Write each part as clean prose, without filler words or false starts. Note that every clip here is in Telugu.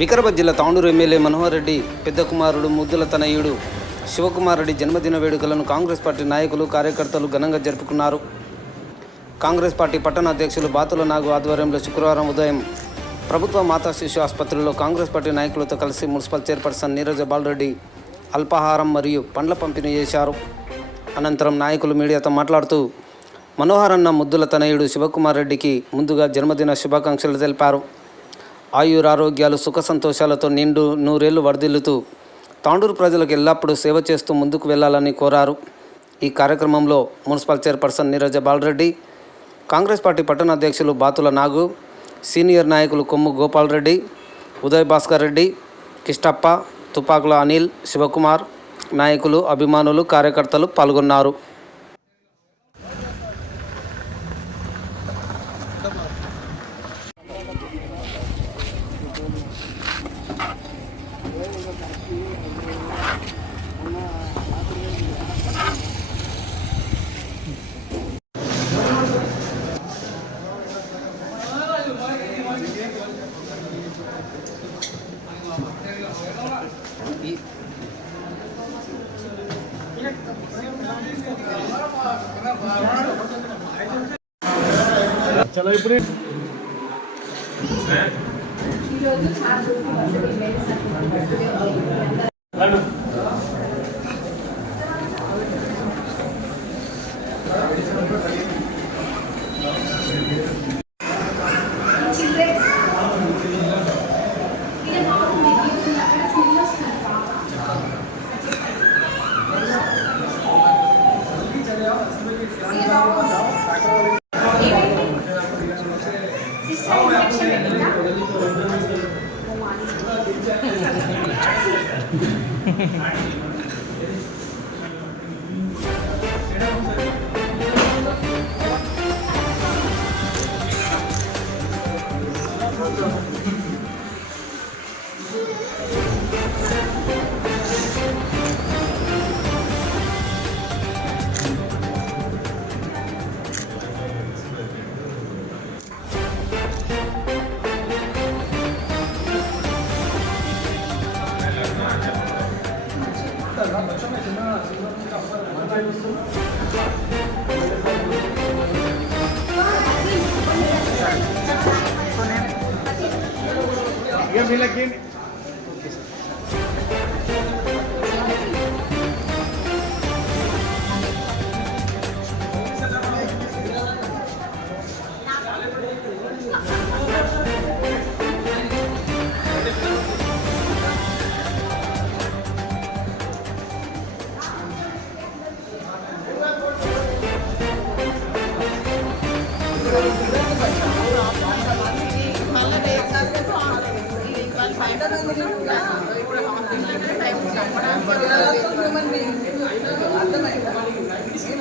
వికారాబాద్ జిల్లా తాండూరు ఎమ్మెల్యే మనోహర్ రెడ్డి పెద్ద కుమారుడు ముద్దుల తనయుడు శివకుమార్ రెడ్డి జన్మదిన వేడుకలను కాంగ్రెస్ పార్టీ నాయకులు కార్యకర్తలు ఘనంగా జరుపుకున్నారు. కాంగ్రెస్ పార్టీ పట్టణ అధ్యక్షులు బాతుల నాగు ఆధ్వర్యంలో శుక్రవారం ఉదయం ప్రభుత్వ మాతా శిశు ఆసుపత్రిలో కాంగ్రెస్ పార్టీ నాయకులతో కలిసి మున్సిపల్ చైర్పర్సన్ నీరజ బాలరెడ్డి అల్పాహారం మరియు పండ్ల పంపిణీ చేశారు. అనంతరం నాయకులు మీడియాతో మాట్లాడుతూ మనోహర్ అన్న ముద్దుల తనయుడు శివకుమార్ రెడ్డికి ముందుగా జన్మదిన శుభాకాంక్షలు తెలిపారు. ఆయురారోగ్యాలు సుఖ సంతోషాలతో నిండు నూరేళ్లు వర్ధిల్లుతూ తాండూరు ప్రజలకు ఎల్లప్పుడూ సేవ చేస్తూ ముందుకు వెళ్లాలని కోరారు. ఈ కార్యక్రమంలో municipal chairperson Neeraja Bala Reddy, Congress party పట్టణ అధ్యక్షులు బాతుల నాగు, సీనియర్ నాయకులు కొమ్ము గోపాల్ రెడ్డి, ఉదయ్ భాస్కర్ రెడ్డి, కిష్టప్ప, తుపాకుల అనిల్, శివకుమార్, నాయకులు, అభిమానులు, కార్యకర్తలు పాల్గొన్నారు. चलो ఇప్పుడు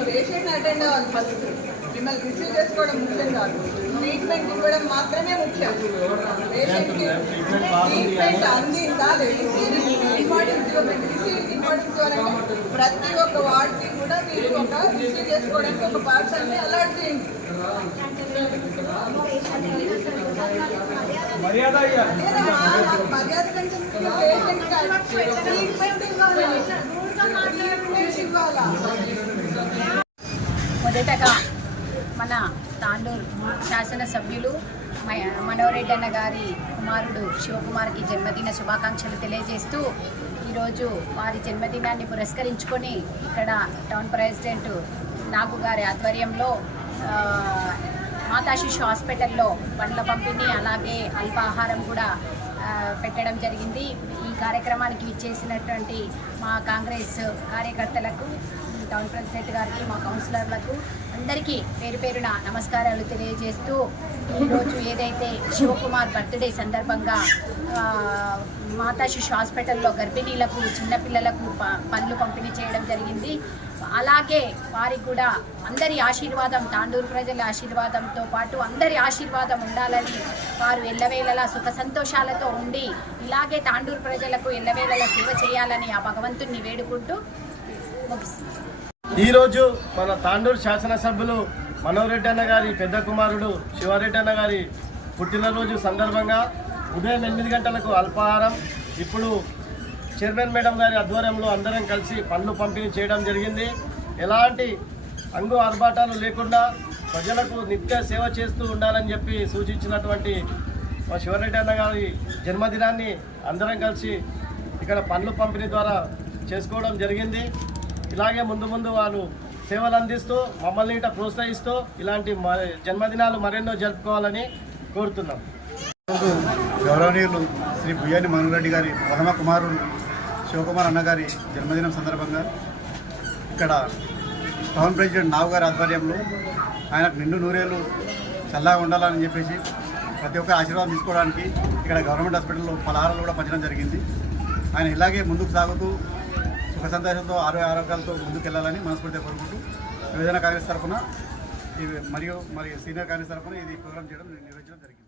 పేషెంట్ అటెండ్ అవ్వాలి. ఫస్ట్ మిమ్మల్ని రిసీవ్ చేసుకోవడం ముఖ్యం కాదు, ట్రీట్మెంట్ ఇవ్వడం మాత్రమే ముఖ్యం. పేషెంట్కి ట్రీట్మెంట్ అందిందా ఇంపార్టెన్స్ ఇవ్వండి. రిసీవింగ్ ఇంపార్టెన్స్ ఇవ్వాలంటే ప్రతి ఒక్క వార్డ్కి కూడా మీరు ఒక రిసీవ్ చేసుకోవడానికి ఒక పర్సన్ని అలాట్ చేయండి. మర్యాద కంటే పేషెంట్ మొదటగా మన తాండూరు శాసనసభ్యులు మనోహర్ రెడ్డి అన్న గారి కుమారుడు శివకుమార్కి జన్మదిన శుభాకాంక్షలు తెలియజేస్తూ ఈరోజు వారి జన్మదినాన్ని పురస్కరించుకొని ఇక్కడ టౌన్ ప్రెసిడెంట్ నాగు గారి ఆధ్వర్యంలో మాతా శిశు హాస్పిటల్లో పండ్ల పంపిణీ అలాగే అల్పాహారం కూడా పెట్టడం జరిగింది. ఈ కార్యక్రమానికి విచ్చేసినటువంటి మా కాంగ్రెస్ కార్యకర్తలకు, టౌన్ ప్రెసిడెంట్ గారికి, మా కౌన్సిలర్లకు అందరికీ పేరు పేరున నమస్కారాలు తెలియజేస్తూ ఈరోజు ఏదైతే శివకుమార్ బర్త్డే సందర్భంగా మాతా శిశు హాస్పిటల్లో గర్భిణీలకు, చిన్నపిల్లలకు పండ్లు పంపిణీ చేయడం జరిగింది. అలాగే వారికి కూడా అందరి ఆశీర్వాదం, తాండూరు ప్రజల ఆశీర్వాదంతో పాటు అందరి ఆశీర్వాదం ఉండాలని, వారు ఎల్లవేళలా సుఖ సంతోషాలతో ఉండి ఇలాగే తాండూరు ప్రజలకు ఎల్లవేళలా సేవ చేయాలని ఆ భగవంతుణ్ణి వేడుకుంటూ ముగిస్తుంది. ఈరోజు మన తాండూరు శాసనసభ్యులు మనోహర్ రెడ్డి అన్న గారి పెద్ద కుమారుడు శివారెడ్డి అన్న గారి పుట్టినరోజు సందర్భంగా ఉదయం 8 గంటలకు అల్పాహారం. ఇప్పుడు చైర్మన్ మేడం గారి ఆధ్వర్యంలో అందరం కలిసి పండ్లు పంపిణీ చేయడం జరిగింది. ఎలాంటి అంగు ఆర్భాటాలు లేకుండా ప్రజలకు నిత్య సేవ చేస్తూ ఉండాలని చెప్పి సూచించినటువంటి మా శివరెడ్డి అన్న గారి జన్మదినాన్ని అందరం కలిసి ఇక్కడ పండ్లు పంపిణీ ద్వారా చేసుకోవడం జరిగింది. ఇలాగే ముందు వాళ్ళు సేవలు అందిస్తూ మమ్మల్ని ఇట ప్రోత్సహిస్తూ ఇలాంటి జన్మదినాలు మరెన్నో జరుపుకోవాలని కోరుతున్నాం. ఈరోజు గౌరవనీయులు శ్రీ బుయ్యాని మనోహరెడ్డి గారి ప్రథమ కుమారుడు శివకుమార్ అన్నగారి జన్మదినం సందర్భంగా ఇక్కడ టౌన్ ప్రెసిడెంట్ నావు గారి ఆధ్వర్యంలో ఆయనకు నిండు నూరేళ్ళు చల్లగా ఉండాలని చెప్పేసి ప్రతి ఒక్క ఆశీర్వాదం తీసుకోవడానికి ఇక్కడ గవర్నమెంట్ హాస్పిటల్లో పలహారాలు కూడా పంచడం జరిగింది. ఆయన ఇలాగే ముందుకు సాగుతూ సుఖ సంతోషంతో ఆరోగ్యాలతో ముందుకు వెళ్ళాలని మనస్ఫూర్తిగా కోరుకుంటూ యువజన కాంగ్రెస్ తరఫున మరియు సీనియర్ కాంగ్రెస్ తరఫున ఇది ప్రోగ్రాం చేయడం నిర్వహించడం జరిగింది.